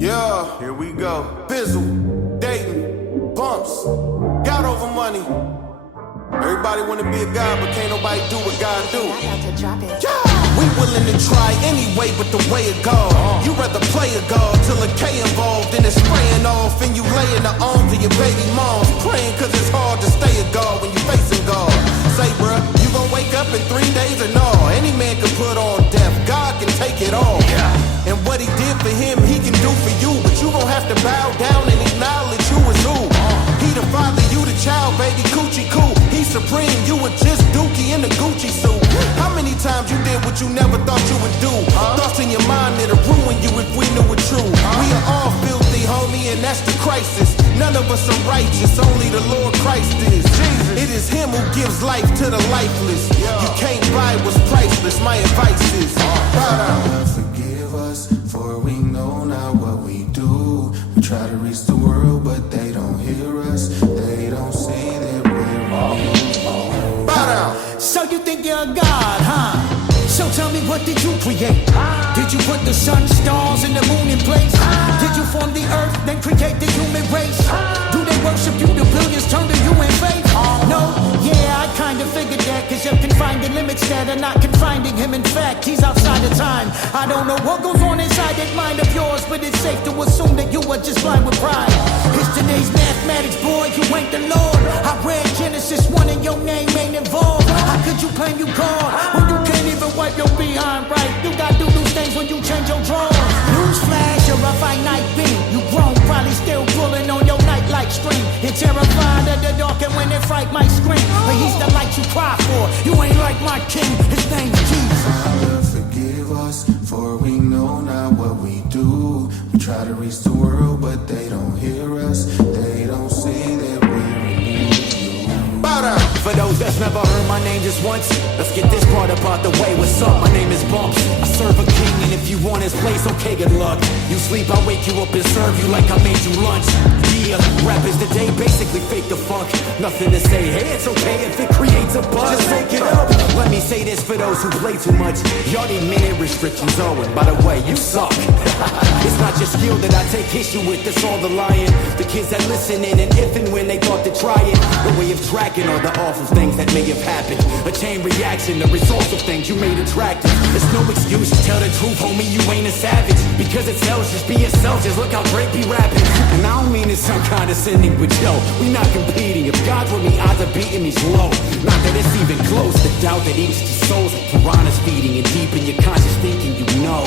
Yeah, here we go. Bizzle, Dayton, bumps, got over money. Everybody wanna be a god, but can't nobody do what God do. Yeah. We willing to try anyway, but the way it goes. You rather play a god till a K involved, and it's spraying off, and you lay in the arms of your baby moms, praying cause it's hard to stay a god when you facing God. Say, bruh, you gon' wake up in 3 days or no? Any man can put on death, God can take it all. And what he did for him, he can do for you, but you gon' have to bow down and acknowledge who is who. He the father, you the child, baby, coochie coo. He supreme, you were just Dookie in the Gucci suit. How many times you did what you never thought you would do? Thoughts in your mind that'll ruin you if we knew it true. We are all filthy, homie, and that's the crisis. None of us are righteous, only the Lord Christ is. It is him who gives life to the lifeless. You can't buy what's priceless, my advice is forgive us, for we know not what we do. We try to reach the world, but they don't hear us. They don't see that we're wrong. So you think you're a god, huh? So tell me, what did you create? Did you put the sun, stars, and the moon in place? Did you form the earth, then create the human race? Do they worship you, the billions turn to you in faith? No, yeah, I kinda figured that, cause you're confined in limits that are not confining him. In fact, he's outside of time. I don't know what goes on inside that mind of yours, but it's safe to assume that you are just blind with pride. It's today's mathematics, boy, you ain't the Lord. I read Genesis 1 and your name ain't involved. How could you claim you God when you can't even wipe your behind right? You gotta do loose things when you change your drawers. Newsflash, you're a finite being. You grown, probably still pulling on your nightlight string. You're terrified of the dark, and when in fright might scream. But he's the light you cry for. You ain't like my king, his name's Jesus. Father, forgive us, for we know not what we do. We try to reach the world, but they don't hear us. They don't see that we're in you. For those that's never heard my name just once, let's get this part about the way. What's up? My name is Bumps. I serve a king, and if you want his place, okay, good luck. You sleep, I'll wake you up and serve you like I made you lunch. Yeah, rap is the day, basically fake the funk. Nothing to say, hey, it's okay if it creates a buzz. Just make it up. Let me say this for those who play too much. Y'all need minute restrictions, oh, and by the way, you suck. It's not your skill that I take issue with, that's all the lying. The kids that listen in, and if and when they thought to try it, the way of tracking all the awful things that may have happened. A chain reaction, the results of things you made attractive. There's no excuse, just tell the truth, homie, you ain't a savage. Because it sells, just be yourself, just look how great be rapping. And I don't mean it's some condescending, but yo, we not competing. If God's with me, odds of beating me's low. Not that it's even close, the doubt that eats your souls like piranhas feeding, and deep in your conscious thinking you know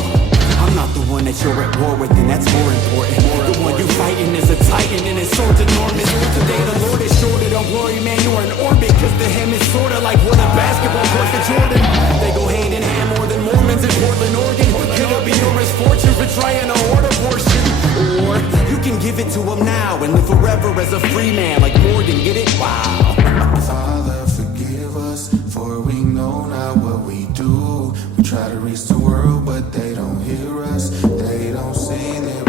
I'm not the one that you're at war with, and that's more important. The one you fighting is a titan, and his sword's enormous. Today the Lord is shorted on glory, man, you are in orbit. Cause the him is sorta like what a basketball court for Jordan. They go hand in hand more than Mormons in Portland, Oregon. Could it be your misfortune for trying to hoard abortion? Or you can give it to him now and live forever as a free man like Morgan, get it? Wow. Father, forgive us, for we know not what we do. We try to reach the world, but they don't hear us. They don't see that